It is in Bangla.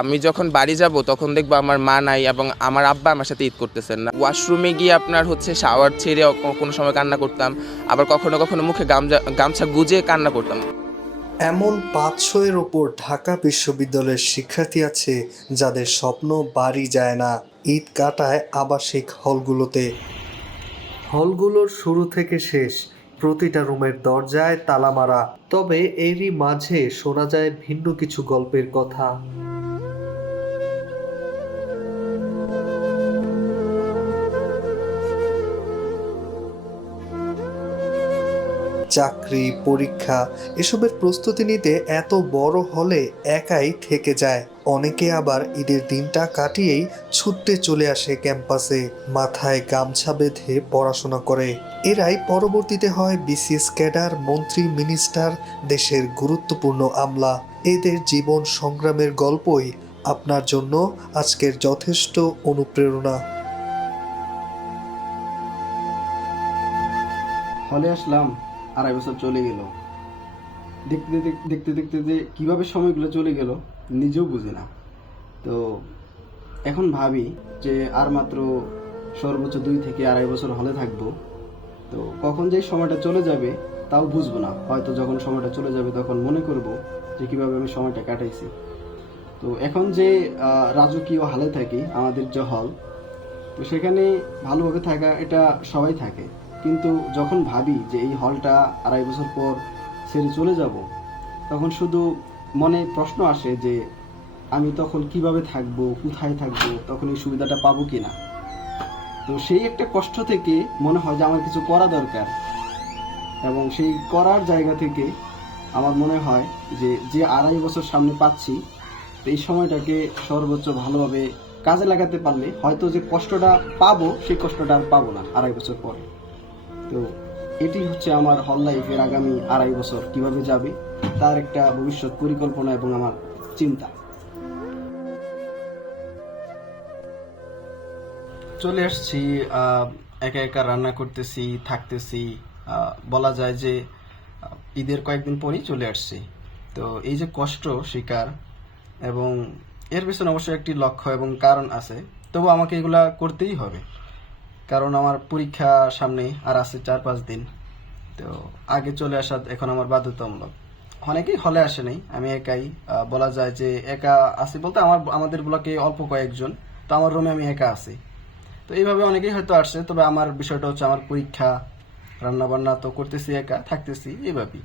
আমি যখন বাড়ি যাব, তখন দেখব আমার মা নাই এবং আমার আব্বা আমার সাথে ঈদ করতেছেন না। ওয়াশরুমে গিয়ে আপনার হচ্ছে শাওয়ার ছেড়ে কোনো সময় কান্না করতাম, আবার কখনো কখনো মুখে গামজা গামছা গুজে কান্না করতাম। এমন পাঁচশোয়ের ওপর ঢাকা বিশ্ববিদ্যালয়ের শিক্ষার্থী আছে যাদের স্বপ্ন বাড়ি যায় না, ঈদ কাটায় আবাসিক হলগুলোতে। হলগুলোর শুরু থেকে শেষ, প্রতিটা রুমের দরজায় তালা মারা, তবে এরই মাঝে শোনা যায় ভিন্ন কিছু গল্পের কথা। চাকরি, পরীক্ষা, এসবের প্রস্তুতি নিতে এত বড় হলে একাই থেকে যায়। অনেকে আবার ঈদের দিনটা কাটিয়েই ছুটতে চলে আসে ক্যাম্পাসে, মাথায় গামছা বেঁধে পড়াশোনা করে। এরাই পরবর্তীতে হয় বিসিএস ক্যাডার, মন্ত্রী, মিনিস্টার, দেশের গুরুত্বপূর্ণ আমলা। এদের জীবন সংগ্রামের গল্পই আপনার জন্য আজকের যথেষ্ট অনুপ্রেরণা। হলে আসলাম। আড়াই বছর চলে গেল। দেখতে দেখ- দেখতে দেখতে যে কীভাবে সময়গুলো চলে গেল, নিজেও বুঝি না। তো এখন ভাবি যে আর মাত্র সর্বোচ্চ দুই থেকে আড়াই বছর হলে থাকব। তো কখন যে সময়টা চলে যাবে তাও বুঝব না। হয়তো যখন সময়টা চলে যাবে তখন মনে করব যে কীভাবে আমি সময়টা কাটাইছি। তো এখন যে রাজকীয় হালে থাকি, আমাদের যে হল, তো সেখানে ভালোভাবে থাকা এটা সবাই থাকে। কিন্তু যখন ভাবি যে এই হলটা আড়াই বছর পর ছেড়ে চলে যাব, তখন শুধু মনে প্রশ্ন আসে যে আমি তখন কীভাবে থাকব, কোথায় থাকব, তখন এই সুবিধাটা পাবো কিনা। তো সেই একটা কষ্ট থেকে মনে হয় যে আমার কিছু করা দরকার এবং সেই করার জায়গা থেকে আমার মনে হয় যে যে আড়াই বছর সামনে পাচ্ছি, এই সময়টাকে সর্বোচ্চ ভালোভাবে কাজে লাগাতে পারলে হয়তো যে কষ্টটা পাবো, সেই কষ্টটা আর পাবো না আড়াই বছর পরে। তো এটি হচ্ছে আমার হল লাইফের আগামী আড়াই বছর। কীভাবে যাবে, তার একটা ভবিষ্যৎ পরিকল্পনা এবং আমার চিন্তা। চলে আসছি একা একা রান্না করতেছি, থাকতেছি। বলা যায় যে ঈদের কয়েকদিন পরেই চলে আসছি। তো এই যে কষ্ট, শিকার এবং এর পিছনে অবশ্যই একটি লক্ষ্য এবং কারণ আছে। তবু আমাকে এগুলা করতেই হবে। কারণ আমার পরীক্ষা সামনে আর আছে চার পাঁচ দিন। তো আগে চলে আসা এখন আমার বাধ্যতামূলক। অনেকেই হলে আসে নাই, আমি একাই বলা যায় যে একা আছি বলতে আমার, আমাদের ব্লকে অল্প কয়েকজন, তো আমার রুমে আমি একা আছি। তো এইভাবে অনেকেই হয়তো আসছে, তবে আমার বিষয়টা হচ্ছে আমার পরীক্ষা রান্না বান্না তো করতেছি একা, থাকতেছি এইভাবেই।